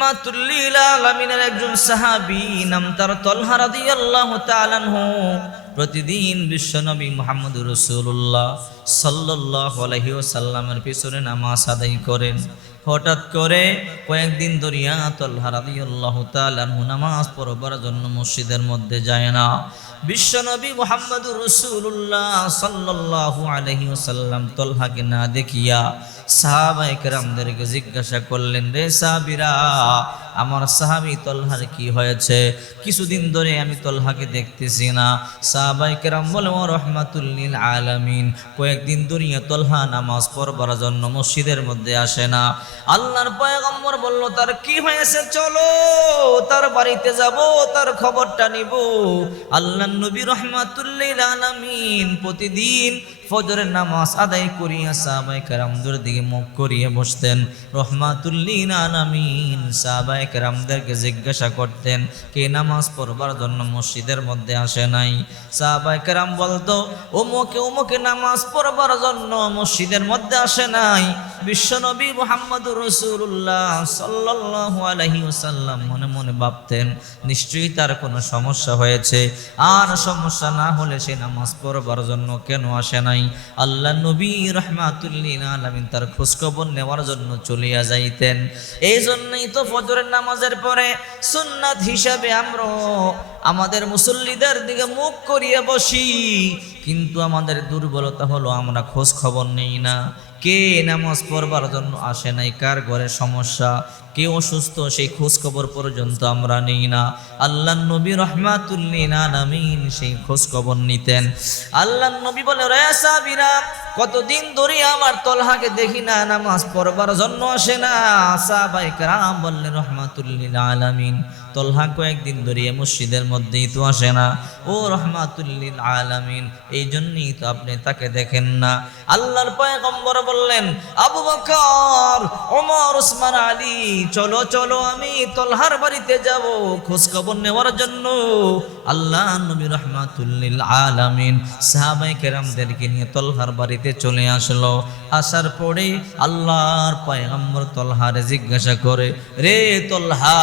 রাহমাতুল লিল আলামিনের একজন সাহাবী নাম তার তালহা রাদিয়াল্লাহু তাআলা আনহু প্রতিদিন বিশ্বনবী মুহাম্মদুর রাসূলুল্লাহ সাল্লাল্লাহু আলাইহি ওয়াসাল্লামের পিছনে নামাজ আদায় করেন। হঠাৎ করে কয়েকদিন ধরিয়া তালহা রাদিয়াল্লাহু তাআলা আনহু নামাজ পড়বার জন্য মসজিদের মধ্যে যায় না। বিশ্বনবী মুহাম্মদুর রাসূলুল্লাহ সাল্লাল্লাহু আলাইহি ওয়াসাল্লাম তালহাকে না দেখিয়া সাহাবায়ে কেরামদেরকে জিজ্ঞাসা করলেন, রে সাহাবীরা, আমার সাহাবী তালহার কি হয়েছে? কিছুদিন ধরে আমি তালহাকে দেখতেছি না। সাহাবায়ে কেরাম বলে, ও রাহমাতুল লিল আলামিন, কয়েকদিন ধরিয়া তালহা নামাজ পড়বার জন্য মসজিদের মধ্যে আসে না। আল্লাহর পয়গম্বর বলল, তার কি হয়েছে? চলো তার বাড়িতে যাব, তার খবরটা নিব। আল্লাহর নবী রাহমাতুল লিল আলামিন প্রতিদিন ফজরের নামাজ আদায় করিয়া সাহাবায়ে কেরামদের দিকে মুখ করিয়ে বসতেন। রাহমাতুল লিল আলামিন সাহাবায়ে কেরামদেরকে জিজ্ঞাসা করতেন, কে নামাজ পড়বার জন্য মসজিদের মধ্যে আসে নাই? সাহাবায়ে কেরাম বলতো, ওমকে নামাজ পড়বার জন্য মসজিদের মধ্যে আসে নাই। বিশ্বনবী মুহাম্মদুর রাসূলুল্লাহ সাল্লাল্লাহু আলাইহি ওয়াসাল্লাম মনে মনে ভাবতেন, নিশ্চয়ই তার কোনো সমস্যা হয়েছে, আর সমস্যা না হলে সে নামাজ পড়বার জন্য কেন আসে নাই? আল্লাহ নবী রাহমাতুল লিল আলামিন তার খোঁজখবর নেওয়ার জন্য চলিয়া যাইতেন। এই জন্যই তো ফজরের নামাজের পরে সুন্নাত হিসাবে আমরা আমাদের মুসল্লিদের দিকে মুখ করিয়ে বসি, কিন্তু আমাদের দুর্বলতা হলো আমরা খোঁজ খবর নেই না। কে নামাজ পড়বার জন্য আসে নাই, কার ঘরে সমস্যা, কে অসুস্থ, সেই খোঁজ খবর পর্যন্ত আমরা নেই না। আল্লাহ নবী রাহমাতুল লিল আলামিন সেই খোঁজ খবর নিতেন। আল্লাহ নবী বলে, রে সাহাবীরা, কতদিন ধরে আমার তালহাকে দেখি না, নামাজ পড়বার জন্য আসে না। সাহাবায়ে কেরাম বললেন, রাহমাতুল লিল আলামিন, তালহা কয়েকদিন ধরে মসজিদের মধ্যেই তো আসে না। ও রাহমাতুল লিল আলামিন, এই জন্যই তো আপনি তাকে দেখেন না। আল্লাহর পয়গম্বর বললেন, আবু বকর, ওমর, ওসমান, আলী, চলো চলো আমি তালহার বাড়িতে যাব খোঁজ খবর নেওয়ার জন্য। আল্লাহ নবী রাহমাতুল লিল আলামিন সাহাবায়ে কেরামদেরকে নিয়ে তালহার বাড়িতে চলে আসলো। আসার পরে আল্লাহর পয়গম্বর তালহারে জিজ্ঞাসা করে, রে তালহা,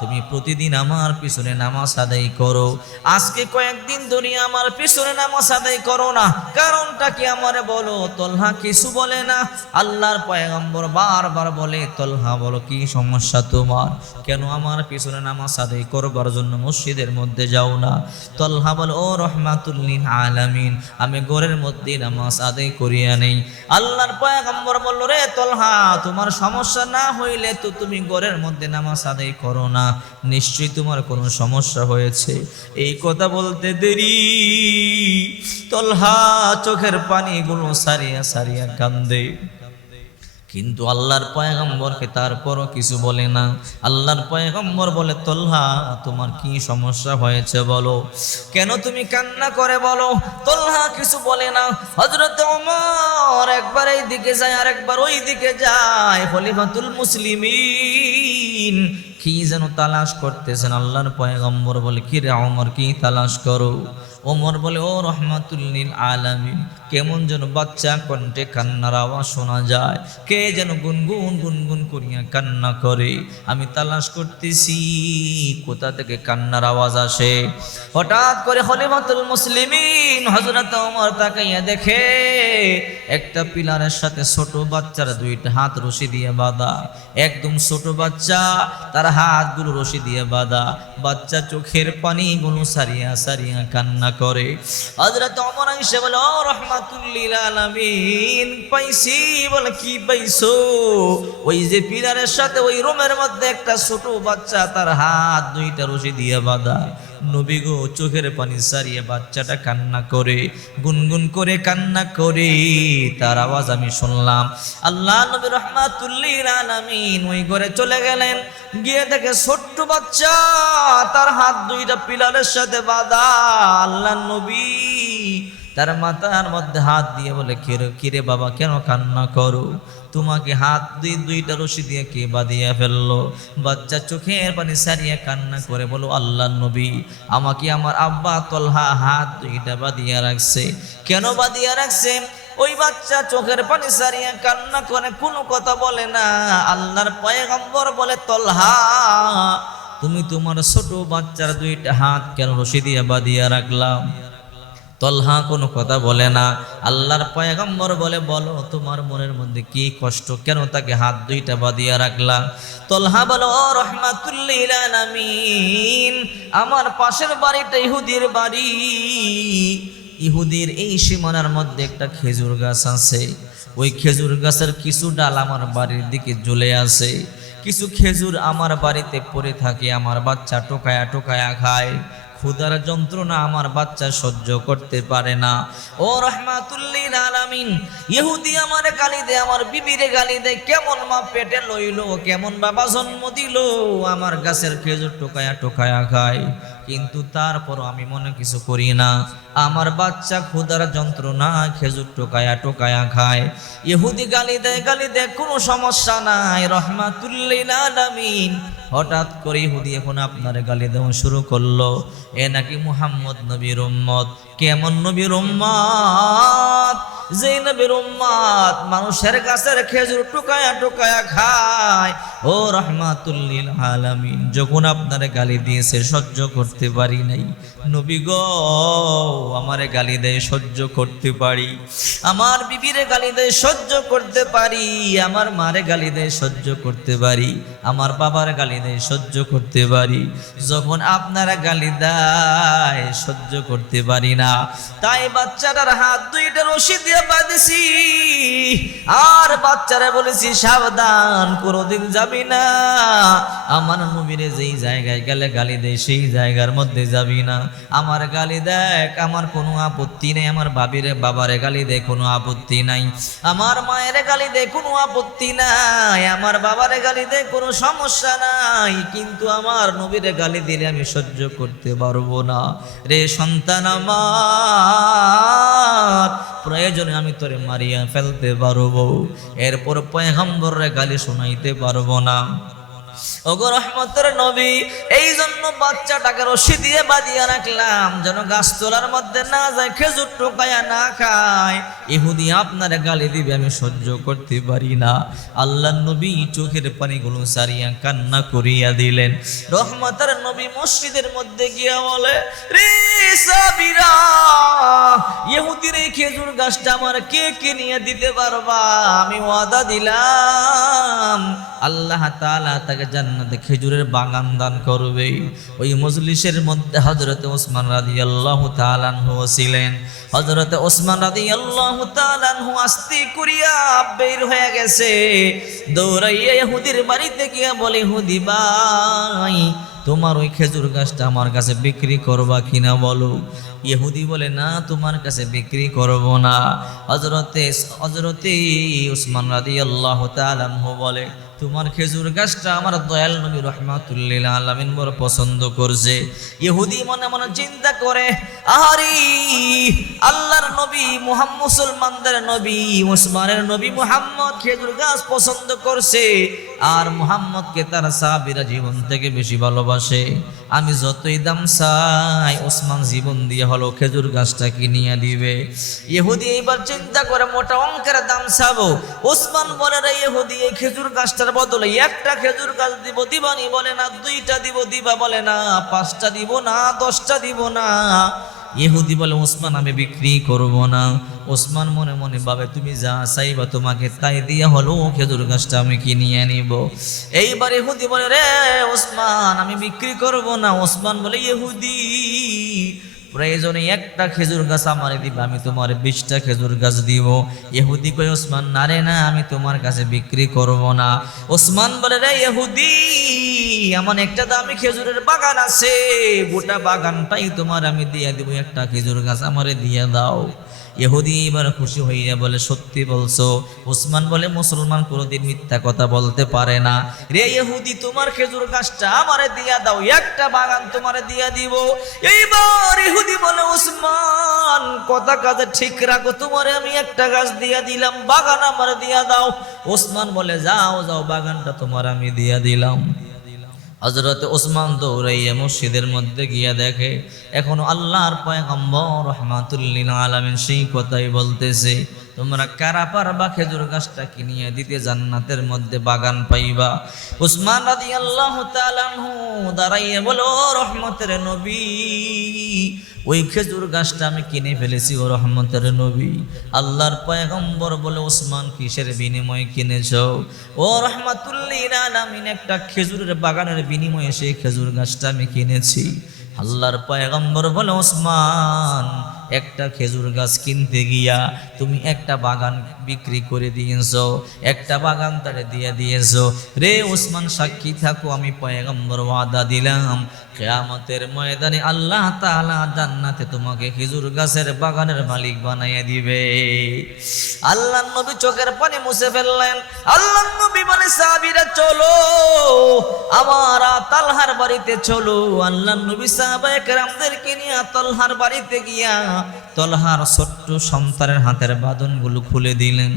তুমি প্রতিদিন আমার পিছনে নামাজ আদায় করো, আজকে কয়েকদিন ধরে আমার পিছনে নামাজ আদায় করো না, কারণটা কি আমারে বলো? তালহা কিছু বলে না। আল্লাহর পয়গম্বর বারবার বলে, তালহা বলো, কি সমস্যা তোমার? কেন আমার পিছনে নামাজ আদায় করবার জন্য মসজিদের মধ্যে যাও না? তালহা বলে, ও রাহমাতুল লিল আলামিন, আমি ঘরের মধ্যে নামাজ আদায় করিয়া নেই। আল্লাহর পয়গম্বর বলল, রে তালহা, তোমার সমস্যা না হইলে তো তুমি ঘরের মধ্যে নামাজ আদায় করো না, নিশ্চয়ই তোমার কোনো সমস্যা হয়েছে। এই কথা বলতে দেরি তালহা চোখের পানিগুলো সারিয়া সারিয়া কান্দে, কিন্তু আল্লাহর পয়গম্বরকে তারপরও কিছু বলে না। আল্লাহর পয়গম্বর বলে, তালহা, তোমার কি সমস্যা হয়েছে বলো, কেন তুমি কান্না করে বলো? তালহা কিছু বলে না। হযরত ওমর একবার এই দিকে যায় আর একবার ওই দিকে যায়, খলিফাতুল মুসলিমিন কি যেন তালাশ করতেছেন। আল্লাহর পয়গম্বর বলে, কি রে ওমর, কি তালাশ করো? ওমর বলে, ও রাহমাতুল লিল আলামিন, কেমন যেন বাচ্চা কণ্ঠে কান্নার আওয়াজ শোনা যায়, কে যেন গুনগুন গুনগুন করিয়া কান্না করে। আমি তালাশ করতেছি কোথা থেকে কান্নার আওয়াজ আসে। হঠাৎ করে খলিফাতুল মুসলিমিন হযরত ওমর তাকাইয়া দেখে একটা পিলারের সাথে ছোট বাচ্চার দুইটা হাত রশি দিয়ে বাঁধা, একদম ছোট বাচ্চা, তার হাতগুলো রশি দিয়ে বাঁধা। বাচ্চা চোখের পানিগুলো সারিয়া সারিয়া কান্না করে। হযরত ওমর এসে বলে, ও রাহমাতুল লিল আলামিন, পাইছি। বলে, কি পাইছো? ওই যে পিলারের সাথে ওই রুমের মধ্যে একটা ছোট বাচ্চা, তার হাত দুইটা রশি দিয়ে বাঁধা। নবী গো, চোখের পানি সারিয়ে বাচ্চাটা কান্না করে, গুনগুন করে কান্না করে, তার আওয়াজ আমি শুনলাম। আল্লাহ নবী রাহমাতুল লিল আলামিন ওই ঘরে চলে গেলেন, গিয়ে দেখে ছোট্ট বাচ্চা, তার হাত দুইটা পিলারের সাথে বাঁধা। আল্লাহ নবী তার মাথার মধ্যে হাত দিয়ে বলে, কিরে বাবা কেন কান্না করো? তোমাকে হাত দুইটা রশি দিয়ে কে বাঁধিয়ে ফেললো? বাচ্চা চোখের পানি সারিয়ে কান্না করে বলো, আল্লাহর নবী, আমাকে আমার আব্বা তলহা হাত দুইটা বাঁধিয়ে রাখছে। কেন বাঁধিয়ে রাখছে? ওই বাচ্চা চোখের পানি সারিয়ে কান্না করে, কোনো কথা বলে না। আল্লাহর পয়গম্বর বলে, তলহা তুমি তোমার ছোট বাচ্চার দুইটা হাত কেন রশি দিয়ে বাঁধিয়ে রাখলাম? তলহা কোনো কথা বলে না। আল্লাহর পয়গম্বর বলে, বলো তোমার মনের মধ্যে কি কষ্ট, কেন তাকে হাত দুইটা বাঁধিয়ে রাখলা? তলহা বলো, ও রাহমাতুল লিল আলামিন, আমার পাশের বাড়িটা ইহুদির বাড়ি। ইহুদির এই সীমানার মধ্যে একটা খেজুর গাছ আছে। ওই খেজুর গাছের কিছু ডাল আমার বাড়ির দিকে ঝুলে আছে, কিছু খেজুর আমার বাড়িতে পড়ে থাকে, আমার বাচ্চা টোকায়া টোকায়া খায়। ক্ষুধার যন্ত্রণা আমার বাচ্চা সহ্য করতে পারে না। ও রাহমাতুল লিল আলামিন, ইহুদি আমারে গালি দেয়, আমার বিবিরে গালি দেয়, কেমন মা পেটে লইলো, কেমন বাবা জন্ম দিল, আমার গাছের খেজুর টোকায়া টোকায়া খায়। কিন্তু তারপরও আমি মনে কিছু করি না। আমার বাচ্চা ক্ষুধার যন্ত্রণা খেজুর টোকায়া টোকায়া খায়। ইহুদি গালি দেয়, কোনো সমস্যা নাই। রাহমাতুল লিল আলামিন, হঠাৎ করে ইহুদি এখন আপনার গালি দেওয়া শুরু করলো। এ নাকি মুহাম্মদ নবীর উম্মত। কেমন নবীর উম্মত? যে নবীর উম্মত মানুষের গাছের খেজুর টোকায়া টোকায়া খায়। ও রাহমাতুল লিল আলামিন, যখন আপনারে গালি দিয়েছে সহ্য করতে পারি নাই। নবী গো, আমারে গালি দেয় সহ্য করতে পারি, আমার বিবিরে গালি দেয় সহ্য করতে পারি, আমার মারে গালি দেয় সহ্য করতে পারি, আমার বাবার গালি দেয় সহ্য করতে পারি। যখন আপনারা গালি দেয় সহ্য করতে পারি না, তাই বাচ্চাটার হাত দুইটা রশি দিয়ে বাঁধেছি, আর বাচ্চারা বলেছি সাবধান, কোনোদিন যাবি না আমার নবীরে যেই জায়গায় গেলে গালি দেয় সেই জায়গার মধ্যে যাবি না। আমার গালি দেখ, আমার কোনো আপত্তি নেই, আমার বাবারে গালি দেয় কোনো আপত্তি নাই, আমার মায়ের গালি দেয় কোনো আপত্তি নাই, আমার বাবারে গালি দেয় কোনো সমস্যা নাই, কিন্তু আমার নবীরে গালি দিলে আমি সহ্য করতে পারবো না। রে সন্তান আমার, প্রয়োজনে আমি তোরে মারিয়া ফেলতে পারবো, এরপর পয়গম্বরের গালি শোনাইতে পারবো না। ওগো রহমতের নবী, এই জন্য বাচ্চাটাকে রশি দিয়ে বাঁধিয়ে রাখলাম যেন গাছ তোলার মধ্যে না যায়, খেজুর টোকায়া না খায়। ইহুদি আপনার গালি দিবে আমি সহ্য করতে পারি না। আল্লাহ নবী চোখের পানিগুলো সারিয়া কান্না করিয়া দিলেন। রহমতের নবী মসজিদের মধ্যে গিয়া বলে, রে সাবিরা, ইহুদির এই খেজুর গাছটা আমার কে কে নিয়ে দিতে পারবা? আমি ওয়াদা দিলাম আল্লাহ তাআলা তাকে জান্নাতে খেজুরের বাগান দান করবে। ওই মজলিসের মধ্যে হযরত ওসমান রাদিয়াল্লাহু তাআলা আনহু ছিলেন। হযরত ওসমান রাদিয়াল্লাহু তাআলা আনহু আস্তে করিয়া বের হয়ে গেছে, দৌড়াইয়া ইহুদির বাড়িতে গিয়া বলে, ইহুদি ভাই, তোমার ওই খেজুর গাছটা আমার কাছে বিক্রি করবা কিনা বলো। ইহুদি বলে, না তোমার কাছে বিক্রি করব না। হযরতে ওসমান রাদিয়াল্লাহু তাআলা আনহু বলে, তোমার খেজুর গাছটা আমার দয়াল নবী রাহমাতুল লিল আলামিন বড় পছন্দ করছে। ইহুদি মনে মনে চিন্তা করে, আহারে আল্লাহর নবী মুহাম্মদ, মুসলমানদের নবী, ওসমানের নবী মুহাম্মদ খেজুর গাছ পছন্দ করছে, আর মুহাম্মদকে তার সাহাবীরা জীবন থেকে বেশি ভালোবাসে। আমি যতই দাম চাই ওসমান জীবন দিয়ে হলো খেজুর গাছটা কিনিয়ে দিবে। ইহুদি এইবার চিন্তা করে মোটা অঙ্কের দাম চাবো। ওসমান বলে, রে ইহুদি, এই খেজুর গাছটার বদলে একটা খেজুর গাছ দিব, দিবানি? বলে না। দুইটা দিব, দিবা? বলে না। পাঁচটা দিব না, 10টা দিব না? ইহুদি বলে, ওসমান আমি বিক্রি করব না। ওসমান মনে মনে ভাবে, তুমি যা চাইবা তোমাকে তাই দিয়ে হলো খেজুর গাছটা আমি কিনিয়ে নিব। এইবার ইহুদি বলে, রে ওসমান আমি বিক্রি করব না। ওসমান বলে, ইহুদি প্রয়োজনে একটা খেজুর গাছ আমারে দিবা, আমি তোমার 20টা খেজুর গাছ দিব। ইহুদি কই, ওসমান না রে না, আমি তোমার কাছে বিক্রি করব না। ওসমান বলে, রে ইহুদি আমার একটা দামি খেজুরের বাগান আছে, গোটা বাগানটাই তোমার আমি দিয়ে দিব, একটা খেজুর গাছ আমারে দিয়ে দাও। ইহুদি এবার খুশি হইয়া বলে, সত্যি বলছো? ওসমান বলে, মুসলমান কোনোদিন মিথ্যা কথা বলতে পারে না। রে ইহুদি, তোমার খেজুর গাছটা আমারে দিয়া দাও, একটা বাগান তোমারে দিয়া দিব। এইবার ইহুদি বলে, ওসমান কথা কাজে ঠিক রাখো, তোমারে আমি একটা গাছ দিয়া দিলাম, বাগান আমারে দিয়া দাও। ওসমান বলে, যাও যাও, বাগানটা তোমার আমি দিয়া দিলাম। হযরত ওসমান দৌড়াইয়া মসজিদের মধ্যে গিয়া দেখে এখনো আল্লাহর পয়গম্বর রাহমাতুল লিল আলামিন সেই কথাই বলতেছে, তোমরা কারা পারবা খেজুর গাছটা কিনিয়ে দিতে, জান্নাতের মধ্যে বাগান পাইবা। ওসমান রাদিয়াল্লাহু তাআলা আনহু দাঁড়াইয়া বলো, রহমতের নবী, ওই খেজুর গাছটা আমি কিনে ফেলেছি, ও রহমতের নবী। আল্লাহর পয়গম্বর বলে, ওসমান কিসের বিনিময়ে কিনেছো? ও রাহমাতুল লিল আলামিন, একটা খেজুরের বাগানের বিনিময়ে সেই খেজুর গাছটা আমি কিনেছি। আল্লাহর পয়গম্বর বলে, ওসমান একটা খেজুর গাছ কিনতে গিয়া তুমি একটা বাগান বিক্রি করে দিয়েছো, একটা বাগান তারে দিয়ে দিয়েছো। রে ওসমান, সাক্ষী থাকো, আমি পয়গম্বর ওয়াদা দিলাম, কিয়ামতের ময়দানে আল্লাহ তাআলা জান্নাতে তোমাকে খেজুর গাছের বাগানের মালিক বানাইয়া দিবে। আল্লাহর নবী চোখের পানি মুছে ফেললেন। আল্লাহর নবী বলে, সাহাবীরা চলো, আমার তালহার বাড়িতে চলো। আল্লাহর নবী সাহাবায়ে কেরামদেরকে নিয়ে তালহার বাড়িতে গিয়া তলহার ছোট্ট সন্তানের হাতের বাঁধনগুলো খুলে দিলেন।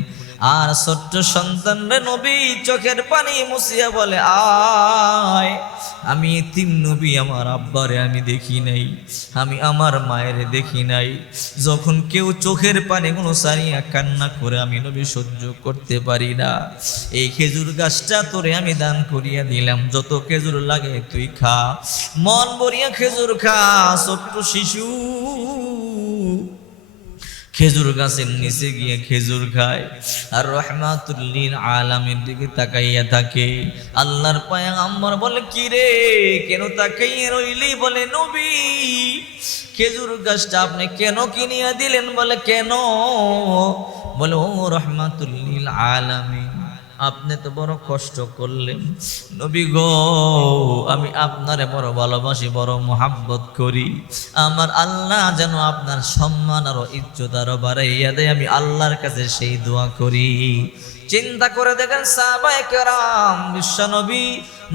আর ছোট্ট সন্তানরে নবী চোখের পানি মুছিয়া বলে, আয়, আমি এতিম নবী, আমার আব্বারে আমি দেখি নাই, আমি আমার মায়ের দেখি নাই। যখন কেউ চোখের পানিগুলো সারিয়া কান্না করে, আমি নবী সহ্য করতে পারি না। এই খেজুর গাছটা তোরে আমি দান করিয়া দিলাম, যত খেজুর লাগে তুই খা, মন ভরিয়া খেজুর খা। ছোট্ট শিশু খেজুর গাছের নিচে গিয়ে খেজুর খায় আর রাহমাতুল লিল আলামিন দিকে তাকাইয়া থাকে। আল্লাহর পয়গম্বর বলে, কি রে, কেন তাকাইয়া রইলি? বলে, নবী, খেজুর গাছটা আপনি কেন কিনিয়া দিলেন? বলে, কেন? বলে, ও রাহমাতুল লিল আলামিন, আপনি তো বড় কষ্ট করলেন নবী গো, আমি আপনারে বড় ভালোবাসি, বড় মোহাব্বত করি। আমার আল্লাহ যেন আপনার সম্মান আরো ইজ্জত আরো বাড়াইয়া দেয়, আমি আল্লাহর কাছে সেই দোয়া করি। চিন্তা করে দেখেন সাহাবায়ে কেরাম বিশ্বনবী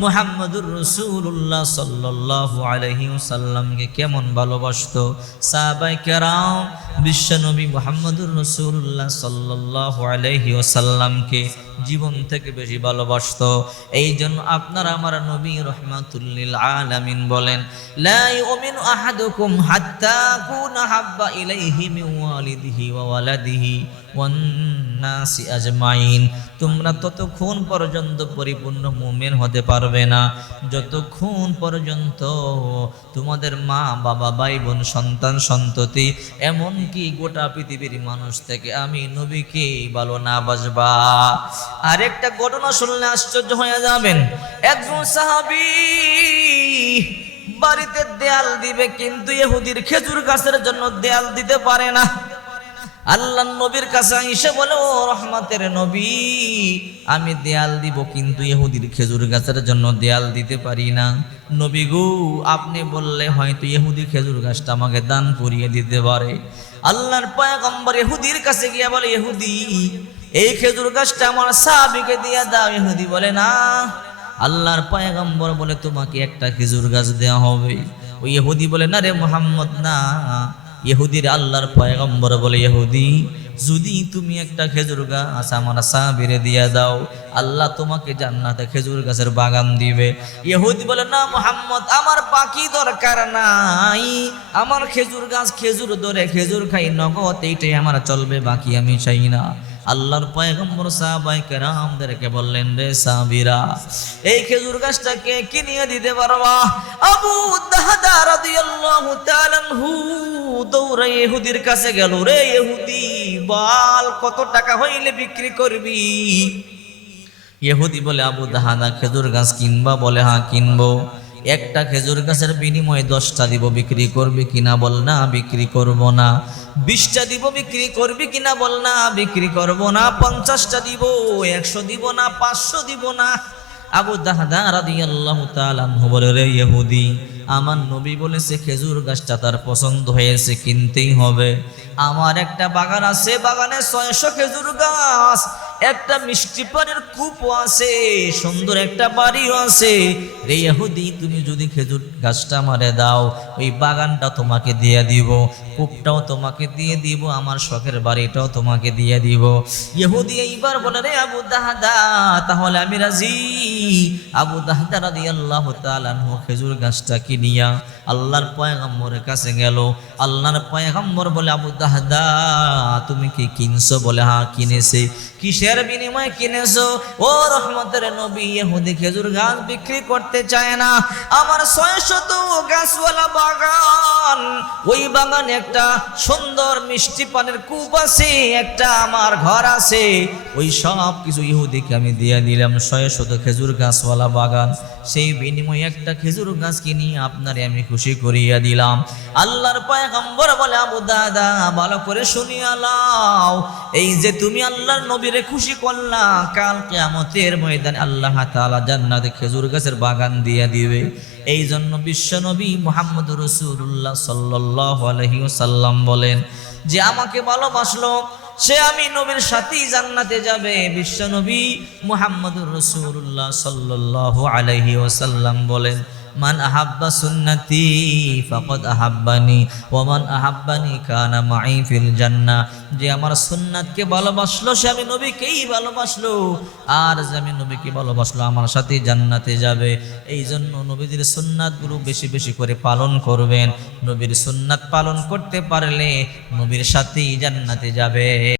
মুহাম্মদুর রাসূলুল্লাহ সাল্লাল্লাহু আলাইহি ওয়াসাল্লামকে কেমন ভালোবাসতো। সাহাবায়ে কেরাম বিশ্বনবী মুহাম্মদুর রাসূলুল্লাহ সাল্লাল্লাহু আলাইহি ওয়াসাল্লামকে জীবন থেকে বেশি ভালোবাসতো। এই জন্য আপনার আমার নবী রাহমাতুল লিল আলামিন বলেন, লা ইউমিনু আহাদুকুম হাত্তা কুনা হাব্বা ইলাইহি মিন ওয়ালিদিহি ওয়া ওয়ালাদিহি ওয়ান নাসি আজমাইন। তোমরা ততক্ষণ পর্যন্ত পরিপূর্ণ মুমিন হতে পারবে না যতক্ষণ পর্যন্ত তোমাদের মা বাবা ভাই বোন সন্তান সন্ততি এমনকি গোটা পৃথিবীর মানুষ থেকে আমি নবীকে ভালো না বাসবা। আরেকটা ঘটনা শুনলে আশ্চর্য হয়ে যাবেন। একজন সাহাবী বাড়িতে দেয়াল দিবে, কিন্তু ইহুদির খেজুর গাছের জন্য দেয়াল দিতে পারে না। আল্লাহর নবীর কাছে এসে বলে, ও রহমতের নবী, আমি দেয়াল দিব, কিন্তু ইহুদির খেজুর গাছের জন্য দেয়াল দিতে পারি না। নবী গো, আপনি বললে হয়তো ইহুদি খেজুর গাছটা আমাকে দান করিয়ে দিতে পারে। আল্লাহর পয়গম্বর ইহুদির কাছে গিয়ে বলে, ইহুদি, এই খেজুর গাছটা আমার সাহাবীকে দিয়ে দাও। ইহুদি বলে, না। আল্লাহর পয়গম্বর বলে, তোমাকে একটা খেজুর গাছ দেওয়া হবে। ওই ইহুদি বলে, না রে মুহাম্মদ, না। ইহুদির আল্লাহর পয়গম্বর বলে, ইহুদি, যদি তুমি একটা খেজুর গাছ আমার সাহাবীরে দিয়ে দাও, আল্লাহ তোমাকে জান্নাতে খেজুর গাছের বাগান দিবে। ইহুদি বলে, না মুহাম্মদ, আমার বাকি দরকার নাই, আমার খেজুর গাছ খেজুর ধরে খেজুর খাই নগদ, এইটাই আমার চলবে, বাকি আমি চাই না। আল্লাহর পয়গম্বর সাহাবায়ে কেরামদেরকে বললেন, রে সাহাবীরা, এই খেজুর গাছটাকে কিনিয়ে দিতে পারবা? আবু দাহদা রাদিয়াল্লাহু তাআলা আনহু দৌড়ে ইহুদির কাছে গেল। রে ইহুদি, বল কত টাকা হইলে বিক্রি করবি? ইহুদি বলে, আবু দাহদা, খেজুর গাছ কিনবা? বলে, হ্যাঁ কিনবো। একটা খেজুর গাছের বিনিময়ে 10টা দিব, বিক্রি করবি কিনা? বল, না বিক্রি করব না। 20টা দিব, বিক্রি করবি কিনা? বল, না বিক্রি করব না। 50টা দিব, 100 দিব না, 500 দিব না। আবু দাহদা রাদিয়াল্লাহু তাআলা আনহু বলে, রে ইহুদি, আমার নবী বলেছে খেজুর গাছটা তার পছন্দ হয়েছে, কিনতেই হবে। আমার একটা বাগান আছে, বাগানে 600 খেজুর গাছ, একটা মিষ্টি পানির কূপও আছে, সুন্দর একটা বাড়িও আছে। রে ইহুদি, তুমি যদি খেজুর গাছটা আমারে দাও, ওই বাগানটা তোমাকে দিয়ে দিব, কূপটাও তোমাকে দিয়ে দিব, আমার শখের বাড়িটাও তোমাকে দিয়ে দিব। ইহুদি এইবার বলে, রে আবু দাহদা, তাহলে আমি রাজি। আবু দাহদা রাদিয়াল্লাহু তাআলা আনহু খেজুর গাছটা কিনিয়া আল্লাহর পয়গম্বরের কাছে গেল। আল্লাহর পয়গম্বর বলে, আবু দাহদা, তুমি কি কিনছো? বলে, হ্যাঁ কিনেছি। কিসের বিনিময়ে কিনেছো? ও রহমতের নবী, ইহুদি খেজুর গাছ বিক্রি করতে চায় না। আমার 600 গাছওয়ালা বাগান, ওই বাগানে একটা সুন্দর মিষ্টি পানির কূপ আছে, একটা আমার ঘর আছে, ওই সব কিছু ইহুদিকে আমি দিয়ে দিলাম। 600 খেজুর গাছওয়ালা বাগান, সেই বিনিময়ে একটা খেজুর গাছ কিনি আপনারে আমি খুশি করিয়া দিলাম। আল্লাহর পয়গম্বর বলে, আবু দাদা, ভালো করে শুনিয়া লাও, এই যে তুমি আল্লাহর নবীরে খুশি করলা, কাল কিয়ামতের ময়দানে আল্লাহ তাআলা জান্নাতে খেজুর গাছের বাগান দিয়ে দিবে। এই জন্য বিশ্ব নবী মুহাম্মদুর রাসূলুল্লাহ সাল্লাল্লাহু আলাইহি ওয়াসাল্লাম বলেন, যে আমাকে ভালোবাসলো সে আমি নবীর সাথেই জান্নাতে যাবে। বিশ্ব নবী মুহাম্মদুর রাসূলুল্লাহ সাল্লাল্লাহু আলাইহি ওয়াসাল্লাম বলেন, মান আহাব্বা সুন্নতি ফাকাদ আহাব্বানি ওয়া মান আহাব্বানি কানা মাই ফিল জান্নাহ। যে আমার সুন্নাতকে ভালোবাসলো সে আমি নবীকেই ভালোবাসলো, আর যে আমি নবীকে ভালোবাসলো আমার সাথে জান্নাতে যাবে। এই জন্য নবীদের সুন্নাতগুলো বেশি বেশি করে পালন করবেন। নবীর সুন্নাত পালন করতে পারলে নবীর সাথেই জান্নাতে যাবে।